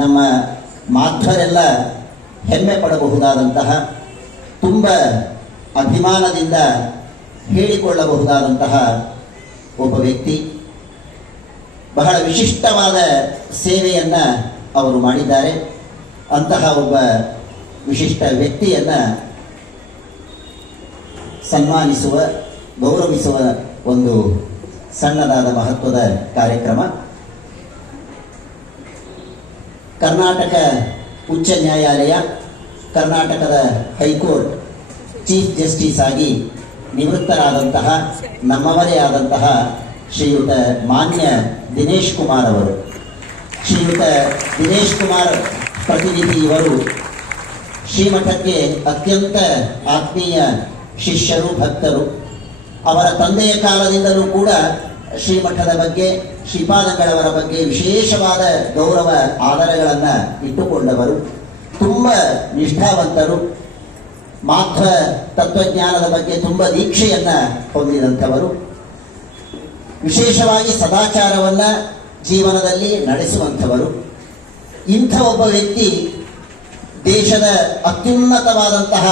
ನಮ್ಮ ಮಾಧ್ವರೆಲ್ಲ ಹೆಮ್ಮೆ ಪಡಬಹುದಾದಂತಹ, ತುಂಬ ಅಭಿಮಾನದಿಂದ ಹೇಳಿಕೊಳ್ಳಬಹುದಾದಂತಹ ಒಬ್ಬ ವ್ಯಕ್ತಿ. ಬಹಳ ವಿಶಿಷ್ಟವಾದ ಸೇವೆಯನ್ನು ಅವರು ಮಾಡಿದ್ದಾರೆ. ಅಂತಹ ಒಬ್ಬ ವಿಶಿಷ್ಟ ವ್ಯಕ್ತಿಯನ್ನು ಸನ್ಮಾನಿಸುವ, ಗೌರವಿಸುವ ಒಂದು ಸಣ್ಣದಾದ ಮಹತ್ವದ ಕಾರ್ಯಕ್ರಮ. ಕರ್ನಾಟಕ ಉಚ್ಚ ನ್ಯಾಯಾಲಯ, ಕರ್ನಾಟಕದ ಹೈಕೋರ್ಟ್ ಚೀಫ್ ಜಸ್ಟಿಸ್ ಆಗಿ ನಿವೃತ್ತರಾದಂತಹ ನಮ್ಮವರೇ ಆದಂತಹ ಶ್ರೀಯುತ ಮಾನ್ಯ ದಿನೇಶ್ ಕುಮಾರ್ ಅವರು. ಶ್ರೀಯುತ ದಿನೇಶ್ ಕುಮಾರ್ ಪ್ರತಿನಿಧಿ ಇವರು ಶ್ರೀಮಠಕ್ಕೆ ಅತ್ಯಂತ ಆತ್ಮೀಯ ಶಿಷ್ಯರು, ಭಕ್ತರು. ಅವರ ತಂದೆಯ ಕಾಲದಿಂದಲೂ ಕೂಡ ಶ್ರೀಮಠದ ಬಗ್ಗೆ, ಶ್ರೀಪಾದಂಗಳವರ ಬಗ್ಗೆ ವಿಶೇಷವಾದ ಗೌರವ ಆದರಗಳನ್ನು ಇಟ್ಟುಕೊಂಡವರು. ತುಂಬ ನಿಷ್ಠಾವಂತರು. ಮಾಧ್ವ ತತ್ವಜ್ಞಾನದ ಬಗ್ಗೆ ತುಂಬ ದೀಕ್ಷೆಯನ್ನು ಹೊಂದಿದಂಥವರು. ವಿಶೇಷವಾಗಿ ಸದಾಚಾರವನ್ನು ಜೀವನದಲ್ಲಿ ನಡೆಸುವಂಥವರು. ಇಂಥ ಒಬ್ಬ ವ್ಯಕ್ತಿ ದೇಶದ ಅತ್ಯುನ್ನತವಾದಂತಹ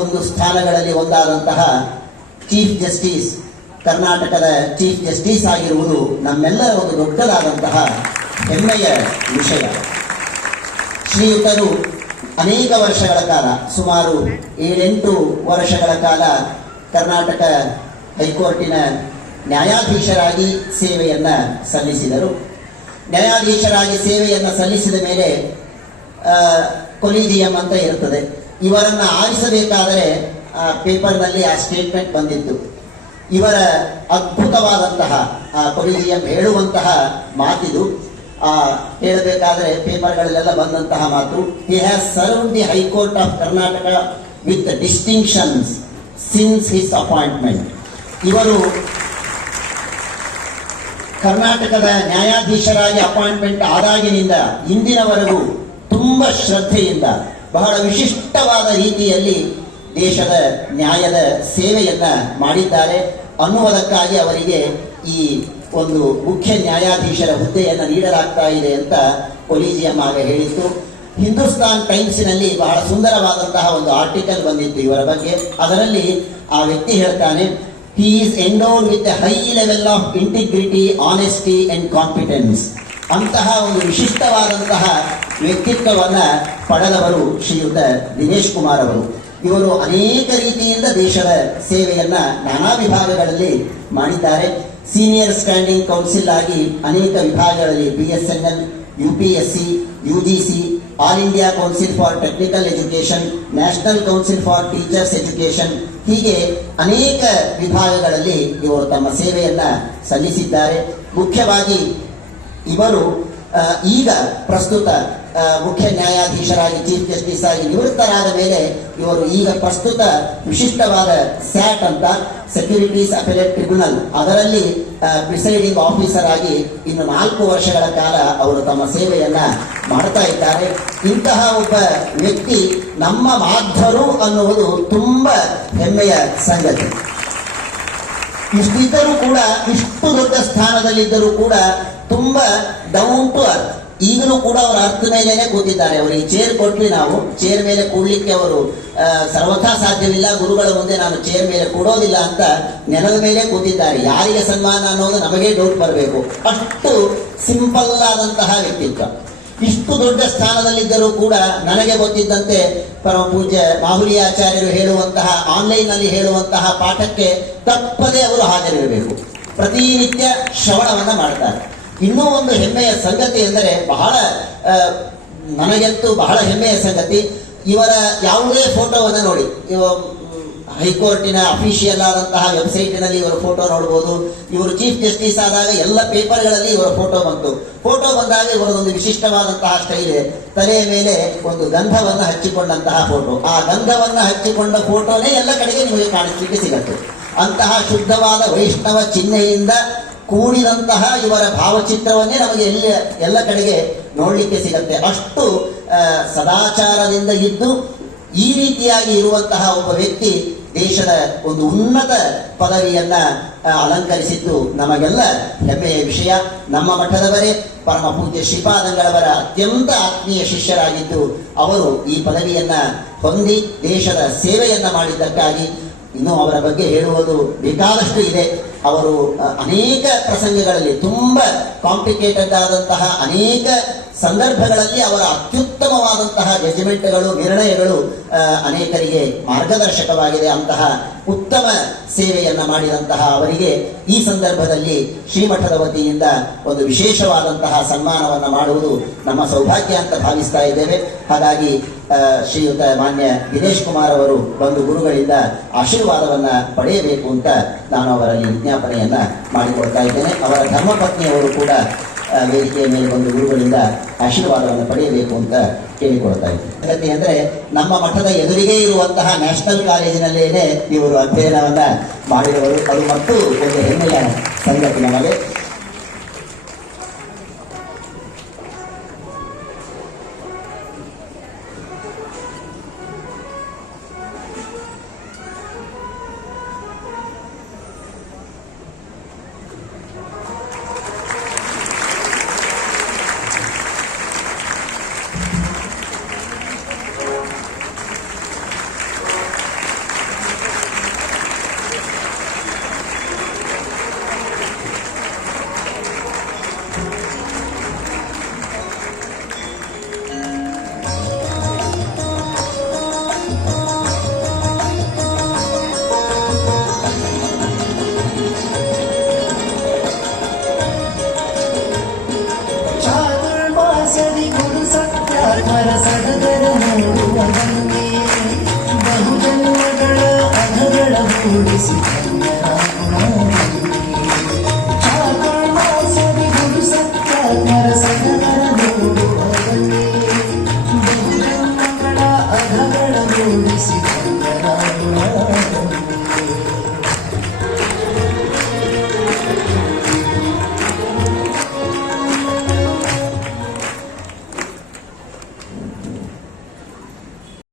ಒಂದು ಸ್ಥಾನಗಳಲ್ಲಿ ಒಂದಾದಂತಹ ಚೀಫ್ ಜಸ್ಟಿಸ್, ಕರ್ನಾಟಕದ ಚೀಫ್ ಜಸ್ಟಿಸ್ ಆಗಿರುವುದು ನಮ್ಮೆಲ್ಲರ ಒಂದು ದೊಡ್ಡದಾದಂತಹ ಹೆಮ್ಮೆಯ ವಿಷಯ. ಶ್ರೀಯುತರು ಅನೇಕ ವರ್ಷಗಳ ಕಾಲ, ಸುಮಾರು 7-8 ವರ್ಷಗಳ ಕಾಲ ಕರ್ನಾಟಕ ಹೈಕೋರ್ಟಿನ ನ್ಯಾಯಾಧೀಶರಾಗಿ ಸೇವೆಯನ್ನು ಸಲ್ಲಿಸಿದರು. ನ್ಯಾಯಾಧೀಶರಾಗಿ ಸೇವೆಯನ್ನು ಸಲ್ಲಿಸಿದ ಮೇಲೆ ಕೊಲಿಜಿಯಂ ಅಂತ ಇರುತ್ತದೆ. ಇವರನ್ನು ಆರಿಸಬೇಕಾದರೆ ಪೇಪರ್ನಲ್ಲಿ ಆ ಸ್ಟೇಟ್ಮೆಂಟ್ ಬಂದಿತ್ತು. ಇವರ ಅದ್ಭುತವಾದಂತಹ ಕೊಲಿಜಿಯಂ ಹೇಳುವಂತಹ ಮಾತಿದು. ಹೇಳಬೇಕಾದ್ರೆ ಪೇಪರ್ಗಳಲ್ಲೆಲ್ಲ ಬಂದಂತಹ ಮಾತು, he has served the high court of Karnataka with distinctions since his appointment. ಇವರು ಕರ್ನಾಟಕದ ನ್ಯಾಯಾಧೀಶರಾಗಿ ಅಪಾಯಿಂಟ್ಮೆಂಟ್ ಆದಾಗಿನಿಂದ ಇಂದಿನವರೆಗೂ ತುಂಬ ಶ್ರದ್ಧೆಯಿಂದ ಬಹಳ ವಿಶಿಷ್ಟವಾದ ರೀತಿಯಲ್ಲಿ ದೇಶದ ನ್ಯಾಯದ ಸೇವೆಯನ್ನು ಮಾಡಿದ್ದಾರೆ ಅನ್ನುವುದಕ್ಕಾಗಿ ಅವರಿಗೆ ಈ ಒಂದು ಮುಖ್ಯ ನ್ಯಾಯಾಧೀಶರ ಹುದ್ದೆಯನ್ನು ನೀಡಲಾಗ್ತಾ ಇದೆ ಅಂತ ಕೊಲಿಜಿಯಂ ಆಗ ಹೇಳಿತ್ತು. ಹಿಂದೂಸ್ತಾನ್ ಟೈಮ್ಸಿನಲ್ಲಿ ಬಹಳ ಸುಂದರವಾದಂತಹ ಒಂದು ಆರ್ಟಿಕಲ್ ಬಂದಿತ್ತು ಇವರ ಬಗ್ಗೆ. ಅದರಲ್ಲಿ ಆ ವ್ಯಕ್ತಿ ಹೇಳ್ತಾನೆ, he is endowed with a high level of integrity, honesty and competence. ಅಂತಹ ಒಂದು ವಿಶಿಷ್ಟವಾದಂತಹ ವ್ಯಕ್ತಿತ್ವವನ್ನು ಪಡೆದವರು ಶ್ರೀಯುತ ದಿನೇಶ್ ಕುಮಾರ್ ಅವರು. ಇವರು ಅನೇಕ ರೀತಿಯಿಂದ ದೇಶದ ಸೇವೆಯನ್ನು ನಾನಾ ವಿಭಾಗಗಳಲ್ಲಿ ಮಾಡಿದ್ದಾರೆ. ಸೀನಿಯರ್ ಸ್ಟ್ಯಾಂಡಿಂಗ್ ಕೌನ್ಸಿಲ್ ಆಗಿ ಅನೇಕ ವಿಭಾಗಗಳಲ್ಲಿ BSNL, UPSC, UGC, all India council for technical education, national council for teachers education, ಹೀಗೆ ಅನೇಕ ವಿಭಾಗಗಳಲ್ಲಿ ಇವರು ತಮ್ಮ ಸೇವೆಯನ್ನು ಸಲ್ಲಿಸಿದ್ದಾರೆ. ಮುಖ್ಯವಾಗಿ ಇವರು ಈಗ ಪ್ರಸ್ತುತ ಮುಖ್ಯ ನ್ಯಾಯಾಧೀಶರಾಗಿ ಚೀಫ್ ಜಸ್ಟಿಸ್ ಆಗಿ ನಿವೃತ್ತರಾದ ಮೇಲೆ ಇವರು ಈಗ ಪ್ರಸ್ತುತ ವಿಶಿಷ್ಟವಾದ ಸ್ಯಾಟ್ ಅಂತ, ಸೆಕ್ಯೂರಿಟೀಸ್ ಅಪೆಲೇಟ್ ಟ್ರಿಬ್ಯುನಲ್, ಅದರಲ್ಲಿ ಪ್ರಿಸೈಡಿಂಗ್ ಆಫೀಸರ್ ಆಗಿ ಇನ್ನು 4 ವರ್ಷಗಳ ಕಾಲ ಅವರು ತಮ್ಮ ಸೇವೆಯನ್ನ ಮಾಡ್ತಾ ಇದ್ದಾರೆ. ಇಂತಹ ಒಬ್ಬ ವ್ಯಕ್ತಿ ನಮ್ಮ ಮಾಧ್ವರು ಅನ್ನುವುದು ತುಂಬ ಹೆಮ್ಮೆಯ ಸಂಗತಿ. ಇಷ್ಟಿದ್ದರೂ ಕೂಡ, ಇಷ್ಟು ದೊಡ್ಡ ಸ್ಥಾನದಲ್ಲಿದ್ದರೂ ಕೂಡ ತುಂಬ ಡೌನ್ ಟು ಅರ್ತ್. ಈಗಲೂ ಕೂಡ ಅವರ ಅರ್ಥ ಮೇಲೇನೆ ಕೂತಿದ್ದಾರೆ. ಅವರಿಗೆ ಚೇರ್ ಕೊಟ್ವಿ, ನಾವು ಚೇರ್ ಮೇಲೆ ಕೂಡ್ಲಿಕ್ಕೆ ಅವರು ಸರ್ವಥಾ ಸಾಧ್ಯವಿಲ್ಲ, ಗುರುಗಳ ಮುಂದೆ ನಾನು ಚೇರ್ ಮೇಲೆ ಕೂಡೋದಿಲ್ಲ ಅಂತ ನೆಲದ ಮೇಲೆ ಕೂತಿದ್ದಾರೆ. ಯಾರಿಗೆ ಸನ್ಮಾನ ಅನ್ನೋದು ನಮಗೆ ಡೌಟ್ ಬರಬೇಕು, ಅಷ್ಟು ಸಿಂಪಲ್ ಆದಂತಹ ವ್ಯಕ್ತಿತ್ವ. ಇಷ್ಟು ದೊಡ್ಡ ಸ್ಥಾನದಲ್ಲಿದ್ದರೂ ಕೂಡ ನನಗೆ ಗೊತ್ತಿದ್ದಂತೆ ಪರಮ ಪೂಜ್ಯ ಮಾಹುಲಿ ಆಚಾರ್ಯರು ಹೇಳುವಂತಹ, ಆನ್ಲೈನ್ ನಲ್ಲಿ ಹೇಳುವಂತಹ ಪಾಠಕ್ಕೆ ತಪ್ಪದೇ ಅವರು ಹಾಜರಿರಬೇಕು. ಪ್ರತಿನಿತ್ಯ ಶ್ರವಣವನ್ನ ಮಾಡ್ತಾರೆ. ಇನ್ನೂ ಒಂದು ಹೆಮ್ಮೆಯ ಸಂಗತಿ ಎಂದರೆ, ಬಹಳ ನನಗಂತೂ ಬಹಳ ಹೆಮ್ಮೆಯ ಸಂಗತಿ, ಇವರ ಯಾವುದೇ ಫೋಟೋವನ್ನು ನೋಡಿ, ಹೈಕೋರ್ಟಿನ ಅಫಿಷಿಯಲ್ ಆದಂತಹ ವೆಬ್ಸೈಟಿನಲ್ಲಿ ಇವರ ಫೋಟೋ ನೋಡಬಹುದು. ಇವರು ಚೀಫ್ ಜಸ್ಟಿಸ್ ಆದಾಗ ಎಲ್ಲ ಪೇಪರ್ಗಳಲ್ಲಿ ಇವರ ಫೋಟೋ ಬಂತು. ಫೋಟೋ ಬಂದಾಗ ಇವರದೊಂದು ವಿಶಿಷ್ಟವಾದಂತಹ ಸ್ಟೈಲ್ ಇದೆ. ತಲೆಯ ಮೇಲೆ ಒಂದು ಗಂಧವನ್ನು ಹಚ್ಚಿಕೊಂಡಂತಹ ಫೋಟೋ. ಆ ಗಂಧವನ್ನು ಹಚ್ಚಿಕೊಂಡ ಫೋಟೋನೇ ಎಲ್ಲ ಕಡೆಗೆ ನಿಮಗೆ ಕಾಣಿಸ್ಲಿಕ್ಕೆ ಸಿಗುತ್ತೆ. ಅಂತಹ ಶುದ್ಧವಾದ ವೈಷ್ಣವ ಚಿಹ್ನೆಯಿಂದ ಕೂಡಿದಂತಹ ಇವರ ಭಾವಚಿತ್ರವನ್ನೇ ನಮಗೆ ಎಲ್ಲ ಕಡೆಗೆ ನೋಡಲಿಕ್ಕೆ ಸಿಗುತ್ತೆ. ಅಷ್ಟು ಸದಾಚಾರದಿಂದ ಇದ್ದು ಈ ರೀತಿಯಾಗಿ ಇರುವಂತಹ ಒಬ್ಬ ವ್ಯಕ್ತಿ ದೇಶದ ಒಂದು ಉನ್ನತ ಪದವಿಯನ್ನ ಅಲಂಕರಿಸಿದ್ದು ನಮಗೆಲ್ಲ ಹೆಮ್ಮೆಯ ವಿಷಯ. ನಮ್ಮ ಮಠದವರೇ ಪರಮ ಪೂಜ್ಯ ಶ್ರೀಪಾದಂಗಳವರ ಅತ್ಯಂತ ಆತ್ಮೀಯ ಶಿಷ್ಯರಾಗಿದ್ದು ಅವರು ಈ ಪದವಿಯನ್ನ ಹೊಂದಿ ದೇಶದ ಸೇವೆಯನ್ನ ಮಾಡಿದ್ದಕ್ಕಾಗಿ ಇನ್ನು ಅವರ ಬಗ್ಗೆ ಹೇಳುವುದು ಬೇಕಾದಷ್ಟು ಇದೆ. ಅವರು ಅನೇಕ ಪ್ರಸಂಗಗಳಲ್ಲಿ ತುಂಬ ಕಾಂಪ್ಲಿಕೇಟೆಡ್ ಆದಂತಹ ಅನೇಕ ಸಂದರ್ಭಗಳಲ್ಲಿ ಅವರ ಅತ್ಯುತ್ತಮವಾದಂತಹ ಜಡ್ಜ್ಮೆಂಟ್ಗಳು, ನಿರ್ಣಯಗಳು ಅನೇಕರಿಗೆ ಮಾರ್ಗದರ್ಶಕವಾಗಿದೆ. ಅಂತಹ ಉತ್ತಮ ಸೇವೆಯನ್ನ ಮಾಡಿದಂತಹ ಅವರಿಗೆ ಈ ಸಂದರ್ಭದಲ್ಲಿ ಶ್ರೀಮಠದ ವತಿಯಿಂದ ಒಂದು ವಿಶೇಷವಾದಂತಹ ಸನ್ಮಾನವನ್ನು ಮಾಡುವುದು ನಮ್ಮ ಸೌಭಾಗ್ಯ ಅಂತ ಭಾವಿಸ್ತಾ ಇದ್ದೇವೆ. ಹಾಗಾಗಿ ಶ್ರೀಯುತ ಮಾನ್ಯ ದಿನೇಶ್ ಕುಮಾರ್ ಅವರು ಬಂದು ಗುರುಗಳಿಂದ ಆಶೀರ್ವಾದವನ್ನ ಪಡೆಯಬೇಕು ಅಂತ ನಾನು ಅವರಲ್ಲಿ ವಿಜ್ಞಾಪನೆಯನ್ನ ಮಾಡಿಕೊಡ್ತಾ ಇದ್ದೇನೆ. ಅವರ ಧರ್ಮಪತ್ನಿಯವರು ಕೂಡ ವೇದಿಕೆಯ ಮೇಲೆ ಬಂದು ಗುರುಗಳಿಂದ ಆಶೀರ್ವಾದವನ್ನು ಪಡೆಯಬೇಕು ಅಂತ ಕೇಳಿಕೊಳ್ತಾ ಇದ್ದೀನಿ. ಸಂಗತಿ ಅಂದ್ರೆ ನಮ್ಮ ಮಠದ ಎದುರಿಗೆ ಇರುವಂತಹ ನ್ಯಾಷನಲ್ ಕಾಲೇಜಿನಲ್ಲೇನೆ ಇವರು ಅಧ್ಯಯನವನ್ನ ಮಾಡಿದವರು. ಅದು ಮತ್ತು ಒಂದು ಹೆಮ್ಮೆಯ ಸಂಗತಿ ನಮಗೆ.